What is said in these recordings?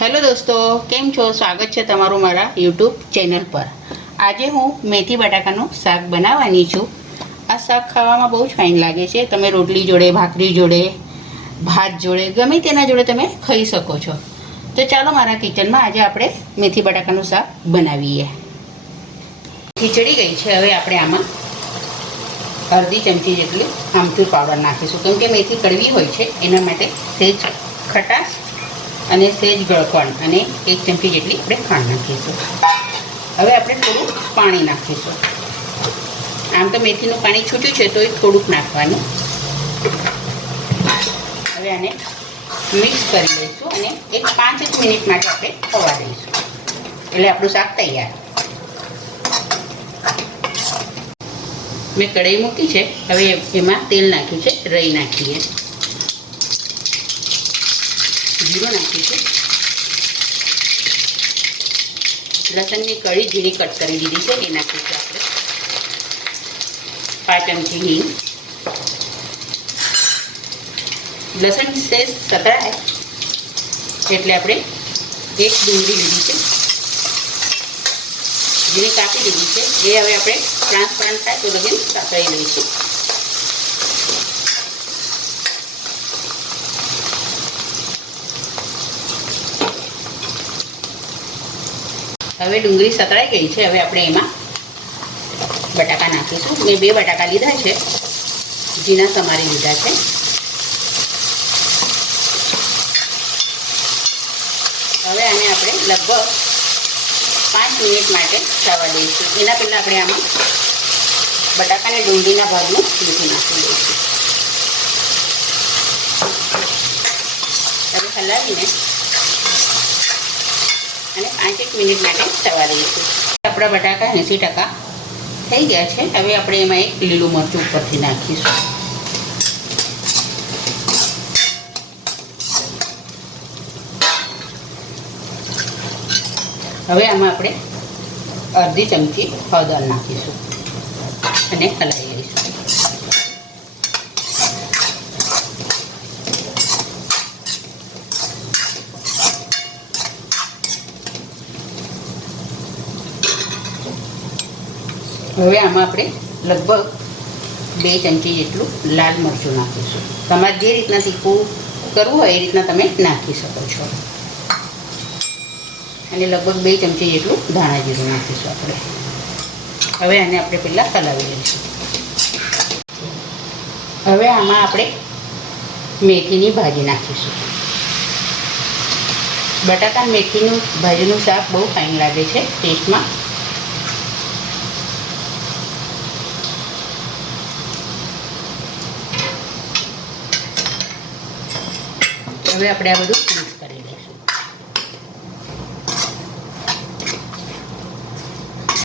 Hello दोस्तों, केम छो? स्वागत है तमारू मारा यूट्यूब चैनल पर। आज हूँ मेथी बटाकाનું શાક બનાવવાની છું। આ શાક ખાવામાં બહુ જ ફાઇન લાગે છે। તમે રોટલી જોડે, ભાખરી જોડે, ભાત જોડે, ગમે તેના જોડે તમે ખાઈ શકો છો। તો ચાલો મારા કિચનમાં આજે આપણે મેથી બટાકાનું શાક બનાવીએ। ખીચડી ગઈ છે, હવે આપણે આમાં અડધી ચમચી જેટલી આમચૂર પાવડર નાખીશું, કેમ કે મેથી કડવી હોય છે એના માટે સેજ ખટાશ અને સેજ ગળપણ અને 1 ચમચી જેટલી આપણે ખાંડ નાખીશું। હવે આપણે થોડું પાણી નાખીશું। આમ તો મેથીનું પાણી છૂટ્યું છે તો એ થોડુંક નાખવાનું। હવે આને મિક્સ કરી લઈશું અને 5 જ મિનિટ માટે આપણે થવા દઈશું, એટલે આપણું શાક તૈયાર। મેં કઢાઈ મૂકી છે, હવે એમાં તેલ નાખ્યું છે, રાઈ નાખીએ, જીરું નાખીશું, લસણની કળી ઝીણી કટ કરી દીધી છે એ નાખીશું આપણે, 5 ચમચી હિંગ, લસણ સેજ સતળાય એટલે આપણે 1 ડુંગળી લીધી છે, ઝીણી કાપી દીધી છે, એ હવે આપણે ટ્રાન્સપરન્ટ થાય તો લગીને સાતળી લઈશું। હવે ડુંગળી સતળાઈ ગઈ છે, હવે આપણે એમાં બટાકા નાખીશું। મેં 2 બટાકા લીધા છે, ઝીણા સમારી લીધા છે। હવે આને આપણે લગભગ 5 મિનિટ માટે થવા દઈશું। એના પહેલાં આપણે આમાં બટાકા અને ડુંગળીના ભાગનું મીઠું નાખી દઈશું। હવે હલાવીને અને 5 મિનિટ માટે થવા દઈશું। આપણા બટાકા 80% થઈ ગયા છે। હવે આપણે એમાં 1 લીલું મરચું ઉપરથી નાખીશું। હવે આમાં આપણે અડધી ચમચી હળદર નાખીશું અને હલાવી લઈશું। હવે આમાં આપણે લગભગ 2 ચમચી જેટલું લાલ મરચું નાખીશું। તમારે જે રીતના તીખું કરવું હોય એ રીતના તમે નાખી શકો છો। અને લગભગ 2 ચમચી જેટલું ધાણા જીરું નાખીશું આપણે। હવે આને આપણે પહેલાં હલાવી લઈશું। હવે આમાં આપણે મેથીની ભાજી નાખીશું। બટાકા મેથીનું ભાજીનું શાક બહુ ફાઇન લાગે છે ટેસ્ટમાં। હવે આપણે આ બધું મિક્સ કરી લઈશું।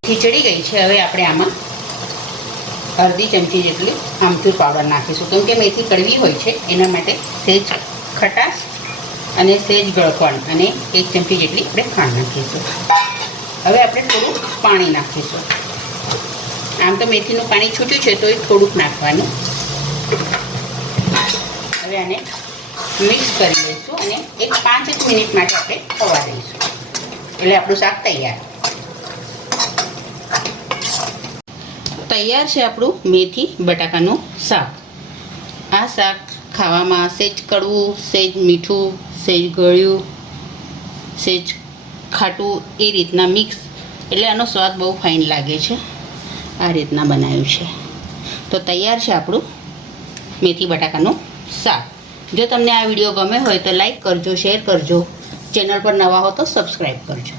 ખીચડી ગઈ છે, હવે આપણે આમાં અડધી ચમચી જેટલી આમચૂર પાવડર નાખીશું, કેમ કે મેથી કડવી હોય છે એના માટે સેજ ખટાશ અને સેજ ગળપણ અને 1 ચમચી જેટલી આપણે ખાંડ નાખીશું। હવે આપણે થોડું પાણી નાખીશું। આમ તો મેથીનું પાણી છૂટ્યું છે તો એ થોડુંક નાખવાનું। હવે આને મિક્સ કરી લઈશું અને 5 જ મિનિટ માટે આપણે થવા દઈશું, એટલે આપણું શાક તૈયાર છે આપણું મેથી બટાકાનું શાક। આ શાક ખાવામાં સેજ કડવું, સેજ મીઠું, સેજ ગળ્યું, સેજ ખાટું એ રીતના મિક્સ, એટલે આનો સ્વાદ બહુ ફાઇન લાગે છે। આ રીતના બનાવ્યું છે તો તૈયાર છે આપણું મેથી બટાકાનું શાક। જો તમને આ વિડીયો ગમે હોય તો લાઈક કરજો, શેર કરજો, ચેનલ પર નવા હો તો સબસ્ક્રાઈબ કરજો।